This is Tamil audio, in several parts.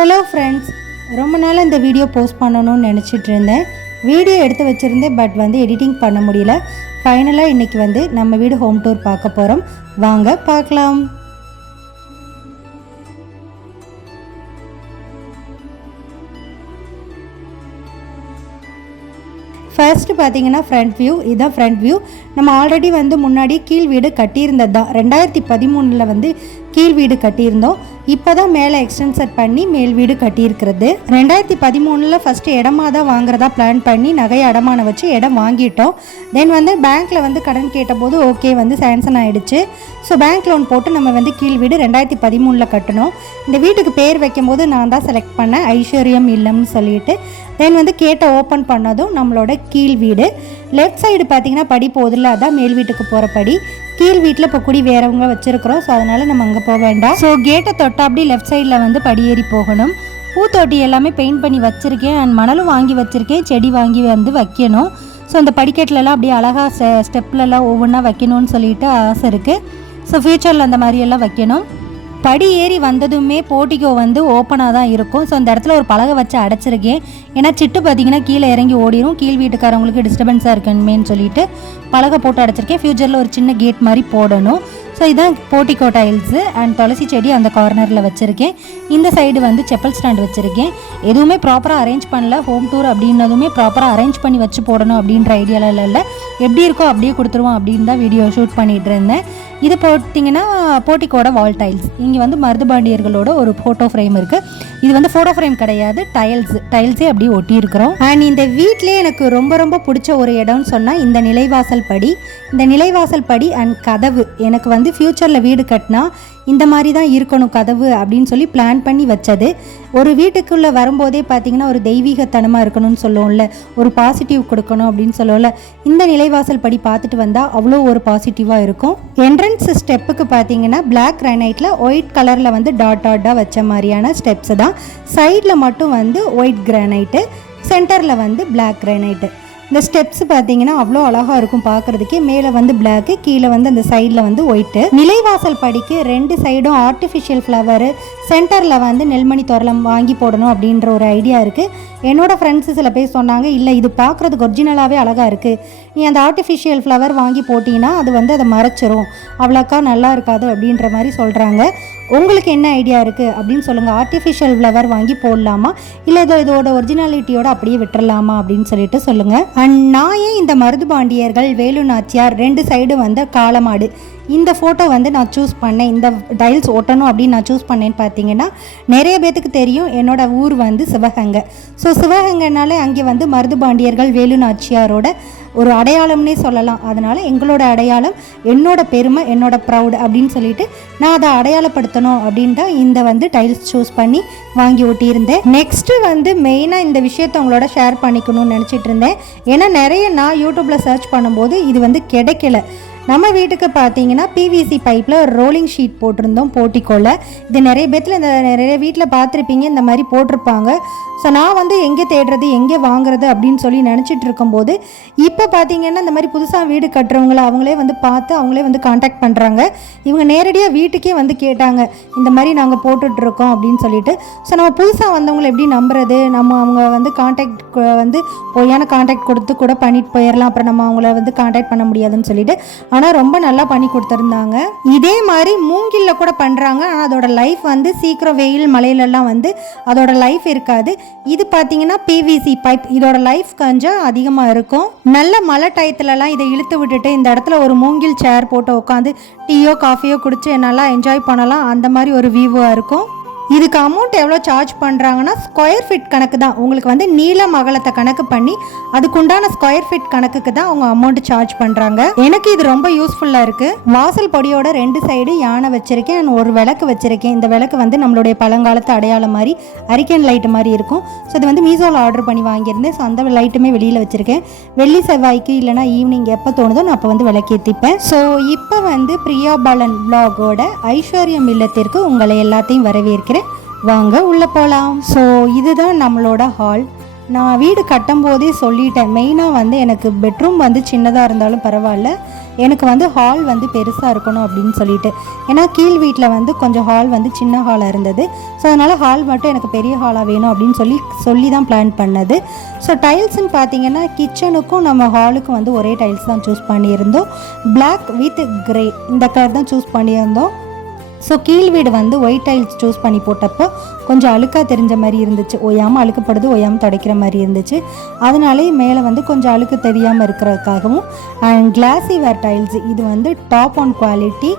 ஹலோ ஃப்ரெண்ட்ஸ், ரொம்ப நாள் இந்த வீடியோ போஸ்ட் பண்ணணும்னு நினச்சிட்டு இருந்தேன். வீடியோ எடுத்து வச்சுருந்தேன், பட் எடிட்டிங் பண்ண முடியல. ஃபைனலாக இன்றைக்கி நம்ம வீடு ஹோம் டூர் பார்க்க போகிறோம். வாங்க பார்க்கலாம். ஃபர்ஸ்ட்டு பார்த்தீங்கன்னா ஃப்ரண்ட் வியூ. இதுதான் ஃப்ரண்ட் வியூ. நம்ம ஆல்ரெடி முன்னாடி கீழ் வீடு கட்டியிருந்தது தான். 2013 கீழ் வீடு கட்டியிருந்தோம். இப்போ தான் மேலே எக்ஸ்டென்சர் பண்ணி மேல் வீடு கட்டியிருக்கிறது. 2013 ஃபஸ்ட்டு இடமா தான் வாங்குறதா பிளான் பண்ணி நகையை அடமான வச்சு இடம் வாங்கிட்டோம். தென் பேங்க்கில் கடன் கேட்டபோது ஓகே சேங்ஷன் ஆகிடுச்சு. ஸோ பேங்க் லோன் போட்டு நம்ம கீழ் வீடு 2013 கட்டணும். இந்த வீட்டுக்கு பேர் வைக்கும்போது நான் தான் செலக்ட் பண்ணேன், ஐஸ்வர்யம் இல்லம்னு சொல்லிட்டு. தென் கேட்டை ஓப்பன் பண்ணதும் நம்மளோட கீழ் வீடு. லெஃப்ட் சைடு பார்த்தீங்கன்னா படி போதில்ல, அதான் மேல் வீட்டுக்கு போகிற படி. கீழ் வீட்டில் இப்போ குடி வேறவங்க வச்சுருக்கிறோம். ஸோ அதனால் நம்ம அங்கே போக வேண்டாம். ஸோ கேட்டை தொட்டா அப்படி லெஃப்ட் சைடில் படியேறி போகணும். பூத்தொட்டி எல்லாமே பெயிண்ட் பண்ணி வச்சுருக்கேன். அண்ட் மணலும் வாங்கி வச்சுருக்கேன். செடி வாங்கி வைக்கணும். ஸோ அந்த படிக்கட்டிலலாம் அப்படியே அழகாக ஸ்டெப்லலாம் ஒவ்வொன்றா வைக்கணும்னு சொல்லிட்டு ஆசை இருக்குது. ஸோ ஃப்யூச்சரில் அந்த மாதிரியெல்லாம் வைக்கணும். படி ஏறி வந்ததுமே போட்டிக்கோ ஓப்பனாக தான் இருக்கும். ஸோ அந்த இடத்துல ஒரு பலகை வச்சு அடைச்சிருக்கேன். ஏன்னா சிட்டு பார்த்திங்கன்னா கீழே இறங்கி ஓடிடும், கீழ் வீட்டுக்காரவங்களுக்கு டிஸ்டர்பன்ஸாக இருக்குமேன்னு சொல்லிட்டு பலகை போட்டு அடைச்சிருக்கேன். ஃப்யூச்சரில் ஒரு சின்ன கேட் மாதிரி போடணும். ஸோ இதுதான் போட்டிக்கோ டைல்ஸு. அண்ட் துளசி செடி அந்த கார்னரில் வச்சுருக்கேன். இந்த சைடு செப்பல் ஸ்டாண்ட் வச்சுருக்கேன். எதுவுமே ப்ராப்பராக அரேஞ்ச் பண்ணல. ஹோம் டூர் அப்படின்னதுமே ப்ராப்பராக அரேஞ்ச் பண்ணி வச்சு போடணும் அப்படின்ற ஐடியாவில் இல்லை. எப்படி இருக்கோ அப்படியே கொடுத்துருவோம் அப்படின்னு தான் வீடியோ ஷூட் பண்ணிகிட்டு இருந்தேன். இது பார்த்தீங்கன்னா போட்டிக்கோட வால் டைல்ஸ். இங்கே மருதுபாண்டியர்களோட ஒரு ஃபோட்டோ ஃப்ரேம் இருக்குது. இது ஃபோட்டோ ஃப்ரேம் கிடையாது, டைல்ஸே அப்படியே ஒட்டியிருக்கிறோம். அண்ட் இந்த வீட்டிலே எனக்கு ரொம்ப ரொம்ப பிடிச்ச ஒரு இடம்னு சொன்னால் இந்த நிலைவாசல் படி. இந்த நிலைவாசல் படி அண்ட் கதவு எனக்கு ஃப்யூச்சரில் வீடு கட்டினா இந்த மாதிரி தான் இருக்கணும் கதவு அப்படின்னு சொல்லி பிளான் பண்ணி வச்சது. ஒரு வீட்டுக்குள்ளே வரும்போதே பார்த்திங்கன்னா ஒரு தெய்வீகத்தனமாக இருக்கணும்னு சொல்லுவோம்ல, ஒரு பாசிட்டிவ் கொடுக்கணும் அப்படின்னு சொல்லுவோம்ல. இந்த நிலைவாசல் படி பார்த்துட்டு வந்தால் அவ்வளோ ஒரு பாசிட்டிவாக இருக்கும். என்ட்ரன்ஸ் ஸ்டெப்புக்கு பார்த்தீங்கன்னா பிளாக் கிரானைட்டில் ஒயிட் கலரில் டாட்டாக வச்ச மாதிரியான ஸ்டெப்ஸு தான். சைடில் மட்டும் ஒயிட் கிரானைட்டு, சென்டரில் பிளாக் கிரானைட்டு. இந்த ஸ்டெப்ஸ் பார்த்தீங்கன்னா அவ்வளோ அழகாக இருக்கும் பார்க்குறதுக்கே. மேலே பிளாக்கு, கீழே அந்த சைடில் ஒயிட்டு. நிலைவாசல் படிக்கு 2 சைடும் ஆர்டிஃபிஷியல் ஃப்ளவரு, சென்டரில் நெல்மணி தோரலம் வாங்கி போடணும் அப்படின்ற ஒரு ஐடியா இருக்குது. என்னோடய ஃப்ரெண்ட்ஸு சில பேர் சொன்னாங்க, இல்லை இது பார்க்குறதுக்கு ஒரிஜினலாகவே அழகாக இருக்குது, நீ அந்த ஆர்டிஃபிஷியல் ஃப்ளவர் வாங்கி போட்டிங்கன்னா அது அதை மறைச்சிரும், அவ்வளோக்கா நல்லா இருக்காது அப்படின்ற மாதிரி சொல்கிறாங்க. உங்களுக்கு என்ன ஐடியா இருக்குது அப்படின்னு சொல்லுங்கள். ஆர்டிஃபிஷியல் ஃப்ளவர் வாங்கி போடலாமா, இல்லை இதோட ஒரிஜினாலிட்டியோடு அப்படியே விட்டுறலாமா அப்படின்னு சொல்லிட்டு சொல்லுங்கள். அண்ட் நான் ஏன் இந்த மருதுபாண்டியர்கள், வேலு நாச்சியார் 2 சைடு காளமாடு இந்த ஃபோட்டோ நான் சூஸ் பண்ணேன், இந்த டைல்ஸ் ஓட்டணும் அப்படின்னு நான் சூஸ் பண்ணேன்னு பார்த்தீங்கன்னா, நிறைய பேத்துக்கு தெரியும் என்னோட ஊர் சிவகங்கை. ஸோ சிவகங்கைனாலே அங்கே மருதுபாண்டியர்கள், வேலு நாச்சியாரோட ஒரு அடையாளம்னே சொல்லலாம். அதனால் எங்களோட அடையாளம், என்னோட பெருமை, என்னோட ப்ரௌட் அப்படின்னு சொல்லிட்டு நான் அதை அடையாளப்படுத்தணும் அப்படின்னு தான் இந்த டைல்ஸ் சூஸ் பண்ணி வாங்கி ஒட்டியிருந்தேன். நெக்ஸ்ட்டு மெயினாக இந்த விஷயத்தை உங்களோட ஷேர் பண்ணிக்கணும்னு நினச்சிட்டு இருந்தேன். ஏன்னா நிறைய நான் யூடியூப்பில் சர்ச் பண்ணும்போது இது கிடைக்கல. நம்ம வீட்டுக்கு பார்த்தீங்கன்னா பிவிசி பைப்பில் ஒரு ரோலிங் ஷீட் போட்டிருந்தோம் போட்டிக்கோல. இது நிறைய பேத்தில் நிறைய வீட்டில் பார்த்துருப்பீங்க, இந்த மாதிரி போட்டிருப்பாங்க. ஸோ நான் எங்கே தேடுறது, எங்கே வாங்குறது அப்படின்னு சொல்லி நினச்சிட்டு இருக்கும்போது இப்போ பார்த்தீங்கன்னா இந்த மாதிரி புதுசாக வீடு கட்டுறவங்கள அவங்களே பார்த்து அவங்களே காண்டாக்ட் பண்ணுறாங்க. இவங்க நேரடியாக வீட்டுக்கே கேட்டாங்க, இந்த மாதிரி நாங்கள் போட்டுட்ருக்கோம் அப்படின்னு சொல்லிட்டு. ஸோ நம்ம புதுசாக வந்தவங்களை எப்படி நம்புறது, நம்ம அவங்க காண்டாக்ட் பொய்யான காண்டாக்ட் கொடுத்து கூட பண்ணிட்டு போயிடலாம், அப்புறம் நம்ம அவங்கள காண்டாக்ட் பண்ண முடியாதுன்னு சொல்லிட்டு. ஆனால் ரொம்ப நல்லா பண்ணி கொடுத்துருந்தாங்க. இதே மாதிரி மூங்கில்ல கூட பண்ணுறாங்க. ஆனால் அதோட லைஃப் சீக்கிரம் வெயில் மழையிலலாம் அதோட லைஃப் இருக்காது. இது பார்த்தீங்கன்னா பிவிசி பைப், இதோட லைஃப் கொஞ்சம் அதிகமாக இருக்கும். நல்ல மழை டயத்துலலாம் இதை இழுத்து விட்டுட்டு இந்த இடத்துல ஒரு மூங்கில் சேர் போட்டு உட்காந்து டீயோ காஃபியோ குடிச்சு நல்லா என்ஜாய் பண்ணலாம். அந்த மாதிரி ஒரு வியூவாக இருக்கும். இதுக்கு அமௌண்ட் எவ்வளோ சார்ஜ் பண்ணுறாங்கன்னா ஸ்கொயர் ஃபீட் கணக்கு தான். உங்களுக்கு நீளம் அகலத்தை கணக்கு பண்ணி அதுக்குண்டான ஸ்கொயர் ஃபீட் கணக்குக்கு தான் அவங்க அமௌண்ட் சார்ஜ் பண்ணுறாங்க. எனக்கு இது ரொம்ப யூஸ்ஃபுல்லாக இருக்குது. வாசல் படியோட 2 சைடு யானை வச்சுருக்கேன், ஒரு விளக்கு வச்சுருக்கேன். இந்த விளக்கு நம்மளுடைய பழங்காலத்து அடையாளம் மாதிரி அரிக்கன் லைட்டு மாதிரி இருக்கும். ஸோ இது மீஷோவில் ஆர்டர் பண்ணி வாங்கியிருந்தேன். ஸோ அந்த லைட்டுமே வெளியில் வச்சுருக்கேன். வெள்ளி செவ்வாய்க்கு இல்லைனா ஈவினிங் எப்போ தோணுதோ நான் அப்போ விளக்கேற்றிப்பேன். ஸோ இப்போ பிரியா பாலன் விலாகோட ஐஸ்வர்யம் இல்லத்திற்கு உங்களை எல்லாத்தையும் வரவேற்கிறேன். வாங்க உள்ளே போகலாம். ஸோ இதுதான் நம்மளோட ஹால். நான் வீடு கட்டும் போதே சொல்லிட்டேன், மெயினாக வந்து எனக்கு பெட்ரூம் வந்து சின்னதாக இருந்தாலும் பரவாயில்ல, எனக்கு வந்து ஹால் வந்து பெருசாக இருக்கணும் அப்படின்னு சொல்லிட்டு. ஏன்னா கீழ் வீட்டில் வந்து கொஞ்சம் ஹால் வந்து சின்ன ஹாலாக இருந்தது. ஸோ அதனால் ஹால் மட்டும் எனக்கு பெரிய ஹாலாக வேணும் அப்படின்னு சொல்லி தான் பிளான் பண்ணது. ஸோ டைல்ஸ்ன்னு பார்த்தீங்கன்னா கிச்சனுக்கும் நம்ம ஹாலுக்கும் வந்து ஒரே டைல்ஸ் தான் சூஸ் பண்ணியிருந்தோம். பிளாக் வித் கிரே இந்த கலர் தான் சூஸ் பண்ணியிருந்தோம். ஸோ கீழ் வீடு வந்து ஒயிட் டைல்ஸ் சூஸ் பண்ணி போட்டப்போ கொஞ்சம் அழுக்காக தெரிஞ்ச மாதிரி இருந்துச்சு, ஓயாமல் அழுக்கப்படுது, ஓயாமல் துடைக்கிற மாதிரி இருந்துச்சு. அதனாலே மேலே வந்து கொஞ்சம் அழுக்கு தெரியாமல் இருக்கிறதுக்காகவும் அண்ட் கிளாஸி வேர் டைல்ஸ் இது வந்து டாப் ஆன் குவாலிட்டி.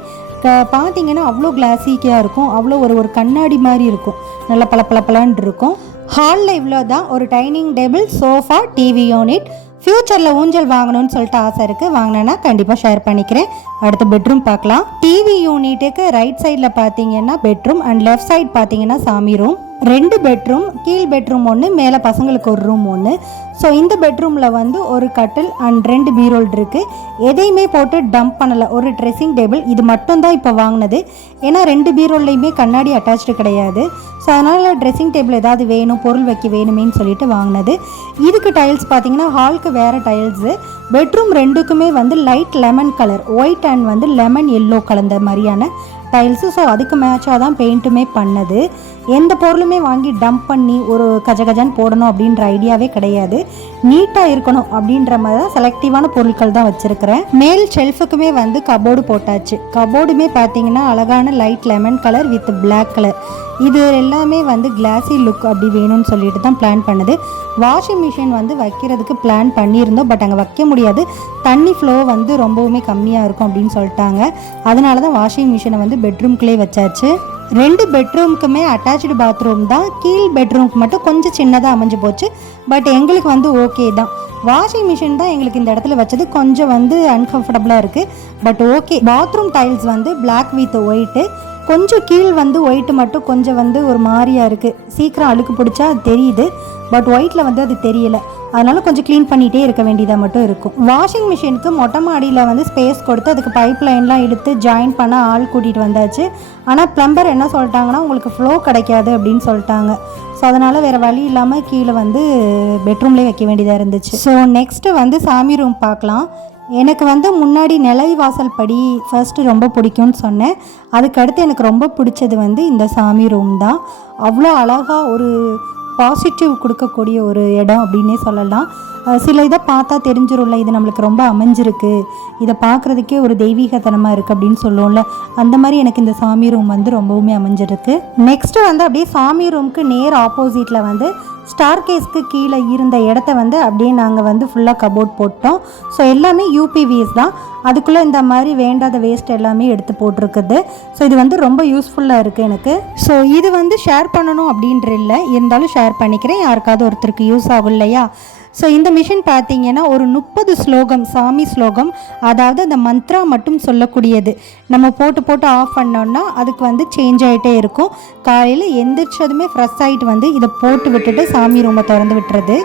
பார்த்தீங்கன்னா அவ்வளோ கிளாஸிக்காக இருக்கும், அவ்வளோ ஒரு கண்ணாடி மாதிரி இருக்கும், நல்லா பளபளன்னு இருக்கும். ஹாலில் இவ்வளோ தான், ஒரு dining table, sofa, TV unit. ஃப்யூச்சரில் ஊஞ்சல் வாங்கணும்னு சொல்லிட்டு ஆசை இருக்குது, வாங்கினேன்னா கண்டிப்பாக ஷேர் பண்ணிக்கிறேன். அடுத்து பெட்ரூம் பார்க்கலாம். டிவி யூனிட்டுக்கு ரைட் சைடில் பார்த்தீங்கன்னா பெட்ரூம் அண்ட் லெஃப்ட் சைட் பார்த்தீங்கன்னா சாமி ரூம். 2 பெட்ரூம், கீழ் பெட்ரூம் ஒன்று, மேலே பசங்களுக்கு ஒரு ரூம் ஒன்று. ஸோ இந்த பெட்ரூமில் வந்து ஒரு கட்டில் அண்ட் 2 பீரோல் இருக்குது. எதையுமே போட்டு டம்ப் பண்ணலை, ஒரு ட்ரெஸ்ஸிங் டேபிள் இது மட்டும்தான் இப்போ வாங்கினது. ஏன்னா 2 பீரோல்லையுமே கண்ணாடி அட்டாச்சு கிடையாது. ஸோ அதனால் ட்ரெஸ்ஸிங் டேபிள் ஏதாவது வேணும், பொருள் வைக்க வேணுமேன்னு சொல்லிட்டு வாங்கினது. இதுக்கு டைல்ஸ் பார்த்தீங்கன்னா ஹாலுக்கு வேறு டைல்ஸு, பெட்ரூம் 2க்குமே வந்து light lemon colour, white and வந்து லெமன் எல்லோ கலந்த மாதிரியான டைல்ஸு. ஸோ அதுக்கு மேட்சாக தான் பெயிண்ட்டுமே பண்ணது. எந்த பொருளுமே வாங்கி டம்ப் பண்ணி ஒரு கஜகஜான்னு போடணும் அப்படின்ற ஐடியாவே கிடையாது. நீட்டாக இருக்கணும் அப்படின்ற மாதிரி தான் செலக்டிவான பொருட்கள் தான் வச்சுருக்கிறேன். மேல் ஷெல்ஃபுக்குமே வந்து கபோர்டு போட்டாச்சு. கபோர்டுமே பார்த்தீங்கன்னா அழகான light lemon colour with black colour. இது எல்லாமே வந்து கிளாஸி லுக் அப்படி வேணும்னு சொல்லிட்டு தான் பிளான் பண்ணுது. வாஷிங் மிஷின் வந்து வைக்கிறதுக்கு பிளான் பண்ணியிருந்தோம், பட் அங்கே வைக்க முடியாது, தண்ணி ஃப்ளோ வந்து ரொம்பவுமே கம்மியாக இருக்கும் அப்படின்னு சொல்லிட்டாங்க. அதனால தான் வாஷிங் மிஷினை வந்து பெட்ரூம்குள்ளே வச்சாச்சு. 2 பெட்ரூமுக்குமே அட்டாச்சு பாத்ரூம் தான். கீழ் பெட்ரூமுக்கு மட்டும் கொஞ்சம் சின்னதாக அமைஞ்சு போச்சு, பட் எங்களுக்கு வந்து ஓகே தான். வாஷிங் மிஷின் தான் எங்களுக்கு இந்த இடத்துல வச்சது கொஞ்சம் வந்து அன்கம்ஃபர்டபுளாக இருக்குது, பட் ஓகே. பாத்ரூம் டைல்ஸ் வந்து பிளாக் வித் ஒயிட்டு, கொஞ்சம் கீழ் வந்து ஒயிட்டு மட்டும் கொஞ்சம் வந்து ஒரு மாதிரியாக இருக்குது, சீக்கிரம் அழுக்கு பிடிச்சா அது தெரியுது, பட் ஒயிட்டில் வந்து அது தெரியலை. அதனால் கொஞ்சம் க்ளீன் பண்ணிகிட்டே இருக்க வேண்டியதாக மட்டும் இருக்கும். வாஷிங் மிஷினுக்கு மொட்டை மாடியில் வந்து ஸ்பேஸ் கொடுத்து அதுக்கு பைப் லைன்லாம் எடுத்து ஜாயின் பண்ண ஆள் கூட்டிகிட்டு வந்தாச்சு. ஆனால் ப்ளம்பர் என்ன சொல்லிட்டாங்கன்னா உங்களுக்கு ஃப்ளோ கிடைக்காது அப்படின்னு சொல்லிட்டாங்க. ஸோ அதனால் வேறு வழி இல்லாமல் கீழே வந்து பெட்ரூம்லேயே வைக்க வேண்டியதாக இருந்துச்சு. ஸோ நெக்ஸ்ட்டு வந்து சாமி ரூம் பார்க்கலாம். எனக்கு வந்து முன்னாடி நிலை வாசல் படி ஃபர்ஸ்ட்டு ரொம்ப பிடிக்கும்னு சொன்னேன். அதுக்கடுத்து எனக்கு ரொம்ப பிடிச்சது வந்து இந்த சாமி ரூம் தான். அவ்வளோ அழகாக ஒரு பாசிட்டிவ் கொடுக்கக்கூடிய ஒரு இடம் அப்படின்னே சொல்லலாம். சில இதை பார்த்தா தெரிஞ்சிடும்ல, இது நம்மளுக்கு ரொம்ப அமைஞ்சிருக்கு, இதை பார்க்குறதுக்கே ஒரு தெய்வீகத்தனமாக இருக்குது அப்படின்னு சொல்லுவோம்ல, அந்த மாதிரி எனக்கு இந்த சாமி ரூம் வந்து ரொம்பவுமே அமைஞ்சிருக்கு. நெக்ஸ்ட்டு வந்து அப்படியே சாமி ரூமுக்கு நேர் ஆப்போசிட்டில் வந்து ஸ்டார் கேஸ்க்கு கீழே இருந்த இடத்த வந்து அப்படியே நாங்கள் வந்து ஃபுல்லாக கபோர்ட் போட்டோம். ஸோ எல்லாமே யூபிவிஎஸ் தான், அதுக்குள்ளே இந்த மாதிரி வேண்டாத வேஸ்ட் எல்லாமே எடுத்து போட்டிருக்குது. ஸோ இது வந்து ரொம்ப யூஸ்ஃபுல்லாக இருக்குது எனக்கு. ஸோ இது வந்து ஷேர் பண்ணணும் அப்படின்ற இல்லை, இருந்தாலும் ஷேர் பண்ணிக்கிறேன், யாருக்காவது ஒருத்தருக்கு யூஸ் ஆகும் இல்லையா. ஸோ இந்த மிஷின் பார்த்தீங்கன்னா ஒரு 30 ஸ்லோகம், சாமி ஸ்லோகம், அதாவது அந்த மந்த்ரா மட்டும் சொல்லக்கூடியது. நம்ம போட்டு ஆஃப் பண்ணோன்னா அதுக்கு வந்து சேஞ்ச் ஆகிட்டே இருக்கும். காலையில் எந்திரிச்சதுமே ஃப்ரெஷ் ஆகிட்டு வந்து இதை போட்டு விட்டுட்டு சாமி ரூமை திறந்து விட்டுறது.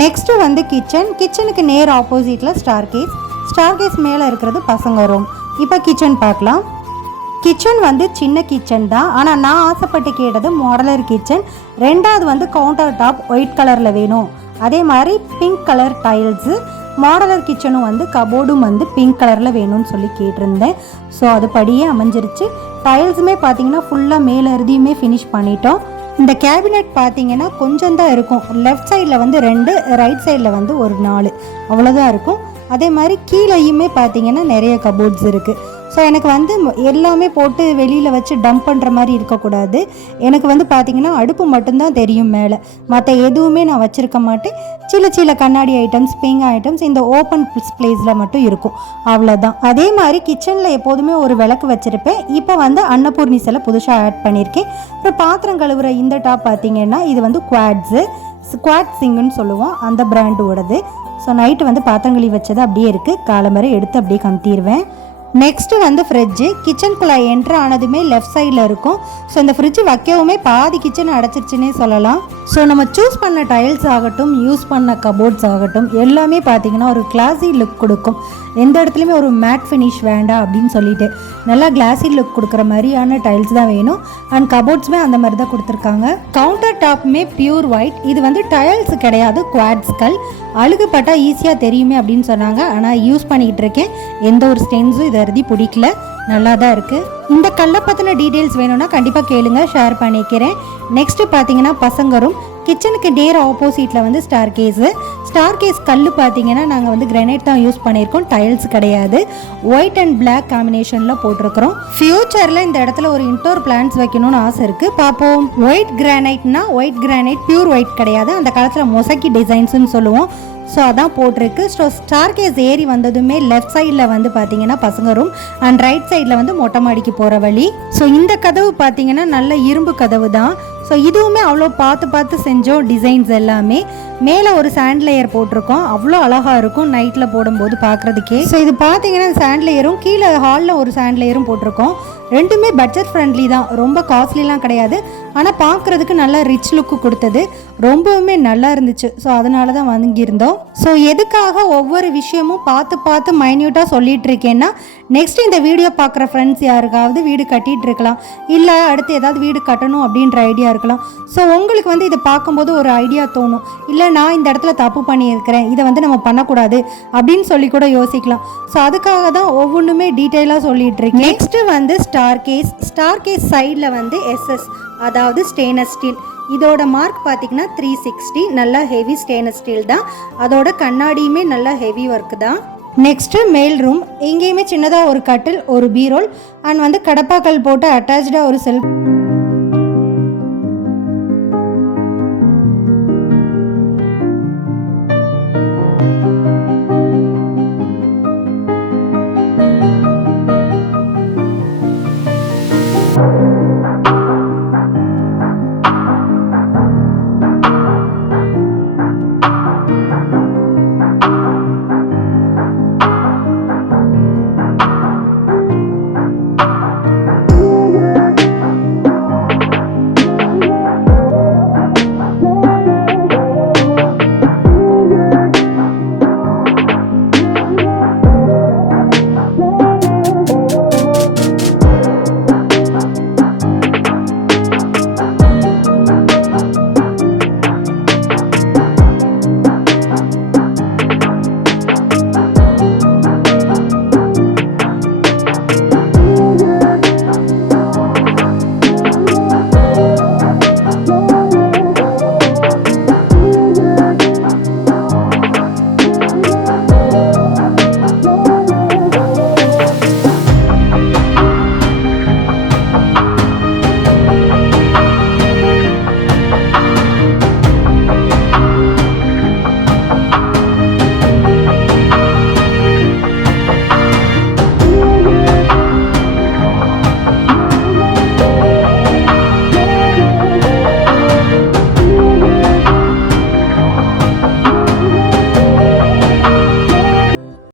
நெக்ஸ்ட்டு வந்து கிச்சனுக்கு நேர் ஆப்போசிட்டில் ஸ்டார் கேஸ் மேலே இருக்கிறது பசங்க ரூம். இப்போ கிச்சன் பார்க்கலாம். கிச்சன் வந்து சின்ன கிச்சன் தான், ஆனால் நான் ஆசைப்பட்டு கேட்டது மாடலர் கிச்சன். 2வது வந்து கவுண்டர் டாப் ஒயிட் கலரில் வேணும், அதே மாதிரி பிங்க் கலர் டைல்ஸு. மாடலர் கிச்சனும் வந்து கபோர்டும் வந்து பிங்க் கலரில் வேணும்னு சொல்லி கேட்டிருந்தேன். ஸோ அதுபடியே அமைஞ்சிருச்சு. டைல்ஸுமே பார்த்தீங்கன்னா ஃபுல்லாக மேலே இறுதியுமே ஃபினிஷ் பண்ணிட்டோம். இந்த கேபினெட் பார்த்தீங்கன்னா கொஞ்சம் தான் இருக்கும். லெஃப்ட் சைடில் வந்து 2, ரைட் சைடில் வந்து ஒரு 4, அவ்வளோதான் இருக்கும். அதே மாதிரி கீழேயுமே பார்த்தீங்கன்னா நிறைய கபோர்ட்ஸ் இருக்குது. ஸோ எனக்கு வந்து எல்லாமே போட்டு வெளியில் வச்சு டம்ப் பண்ணுற மாதிரி இருக்கக்கூடாது. எனக்கு வந்து பார்த்திங்கன்னா அடுப்பு மட்டும்தான் தெரியும் மேலே, மற்ற எதுவுமே நான் வச்சுருக்க மாட்டேன். சில சில கண்ணாடி ஐட்டம்ஸ், பிங்க் ஐட்டம்ஸ் இந்த ஓப்பன் பிளேஸில் மட்டும் இருக்கும், அவ்வளோதான். அதே மாதிரி கிச்சனில் எப்போதுமே ஒரு விளக்கு வச்சுருப்பேன். இப்போ வந்து அன்னபூர்ணி சிலை புதுசாக ஆட் பண்ணியிருக்கேன். அப்புறம் பாத்திரம் கழுவுற இந்த டாப் பார்த்திங்கன்னா இது வந்து குவாட் சிங்குன்னு சொல்லுவோம், அந்த பிராண்டோடது. ஸோ நைட்டு வந்து பாத்திரம் கழுவி வச்சது அப்படியே இருக்குது, காலம்பரை எடுத்து அப்படியே கமுத்திடுவேன். நெக்ஸ்ட்டு வந்து ஃப்ரிட்ஜு. கிச்சனுக்குள்ளே என்ட்ரு ஆனதுமே லெஃப்ட் சைடில் இருக்கும். ஸோ இந்த ஃப்ரிட்ஜு வைக்கவுமே பாதி கிச்சன் அடைச்சிருச்சுன்னே சொல்லலாம். ஸோ நம்ம சூஸ் பண்ண டைல்ஸ் ஆகட்டும், யூஸ் பண்ண கபோர்ட்ஸ் ஆகட்டும், எல்லாமே பார்த்திங்கன்னா ஒரு கிளாஸி லுக் கொடுக்கும். எந்த இடத்துலையுமே ஒரு மேட் ஃபினிஷ் வேண்டாம் அப்படின்னு சொல்லிட்டு நல்லா கிளாஸி லுக் கொடுக்குற மாதிரியான டைல்ஸ் தான் வேணும். அண்ட் கபோர்ட்ஸுமே அந்த மாதிரி தான் கொடுத்துருக்காங்க. கவுண்டர் டாப்புமே பியூர் ஒயிட். இது வந்து டைல்ஸ் கிடையாது, குவாட்ஸ்கள். அழுகுப்பட்டால் ஈஸியாக தெரியுமே அப்படின்னு சொன்னாங்க, ஆனால் யூஸ் பண்ணிக்கிட்டு இருக்கேன். எந்த ஒரு ஸ்டெயின்ஸும் இதை எழுதி பிடிக்கல, நல்லா தான் இருக்குது. இந்த கல்லை பற்றின டீட்டெயில்ஸ் வேணும்னா கண்டிப்பாக கேளுங்க, ஷேர் பண்ணிக்கிறேன். நெக்ஸ்ட்டு பார்த்தீங்கன்னா பசங்க ரூம். கிச்சனுக்கு நேர் ஆப்போசிட்டில் வந்து ஸ்டார் கேஸ் கல் பார்த்தீங்கன்னா நாங்கள் வந்து கிரானைட் தான் யூஸ் பண்ணியிருக்கோம், டைல்ஸ் கிடையாது. ஒயிட் அண்ட் பிளாக் காம்பினேஷனில் போட்டிருக்கிறோம். ஃபியூச்சரில் இந்த இடத்துல ஒரு இன்டோர் பிளான்ட்ஸ் வைக்கணும்னு ஆசை இருக்குது, பார்ப்போம். ஒயிட் கிரானைட்னா ஒயிட் கிரானைட், பியூர் ஒயிட் கிடையாது. அந்த காலத்தில் மொசக்கி டிசைன்ஸ்னு சொல்லுவோம். ஸோ அதான் போட்டிருக்கு. ஸோ ஸ்டார் கேஸ் ஏறி வந்ததுமே லெஃப்ட் சைடில் வந்து பார்த்தீங்கன்னா பசங்க ரூம், அண்ட் ரைட் சைடில் வந்து மொட்டை மாடிக்கு போகிற வழி. ஸோ இந்த கதவு பார்த்தீங்கன்னா நல்ல இரும்பு கதவு தான். ஸோ இதுவுமே அவ்வளோ பார்த்து செஞ்சோம். டிசைன்ஸ் எல்லாமே மேலே ஒரு சாண்ட் லேயர் போட்டிருக்கோம், அவ்வளோ அழகாக இருக்கும் நைட்டில் போடும்போது பார்க்குறதுக்கே. ஸோ இது பார்த்தீங்கன்னா சாண்ட் லேயரும் கீழே ஹாலில் ஒரு சாண்ட் லேயரும் போட்டிருக்கோம். ரெண்டுமே பட்ஜெட் ஃப்ரெண்ட்லி தான், ரொம்ப காஸ்ட்லிலாம் கிடையாது. ஆனால் பார்க்குறதுக்கு நல்லா ரிச் லுக்கு கொடுத்தது, ரொம்பவுமே நல்லா இருந்துச்சு. ஸோ அதனால தான் வாங்கியிருந்தோம். ஸோ எதுக்காக ஒவ்வொரு விஷயமும் பார்த்து மைன்யூட்டாக சொல்லிட்டு இருக்கேன்னா, நெக்ஸ்ட் இந்த வீடியோ பார்க்குற ஃப்ரெண்ட்ஸ் யாருக்காவது வீடு கட்டிகிட்டு இருக்கலாம், இல்லை அடுத்து ஏதாவது வீடு கட்டணும் அப்படின்ற ஐடியா இருக்கலாம். ஸோ உங்களுக்கு வந்து இதை பார்க்கும்போது ஒரு ஐடியா தோணும், இல்லை நான் இந்த இடத்துல தப்பு பண்ணியிருக்கிறேன், இதை வந்து நம்ம பண்ணக்கூடாது அப்படின்னு சொல்லி கூட யோசிக்கலாம். ஸோ அதுக்காக தான் ஒவ்வொன்றுமே டீட்டெயிலாக சொல்லிட்டு இருக்கேன். நெக்ஸ்ட்டு வந்து ஸ்டார் கேஸ் சைடில் வந்து SS, அதாவது ஸ்டெயின்லெஸ் ஸ்டீல். இதோட மார்க் பார்த்தீங்கன்னா 360, நல்லா ஹெவி ஸ்டெயின்லெஸ் ஸ்டீல் தான். அதோட கண்ணாடியுமே நல்லா ஹெவி ஒர்க் தான். நெக்ஸ்ட்டு மேல் ரூம். எங்கேயுமே சின்னதாக ஒரு கட்டில், ஒரு பீரோல், அண்ட் வந்து கடப்பாக்கல் போட்டு அட்டாச்சாக ஒரு செல்ஃப்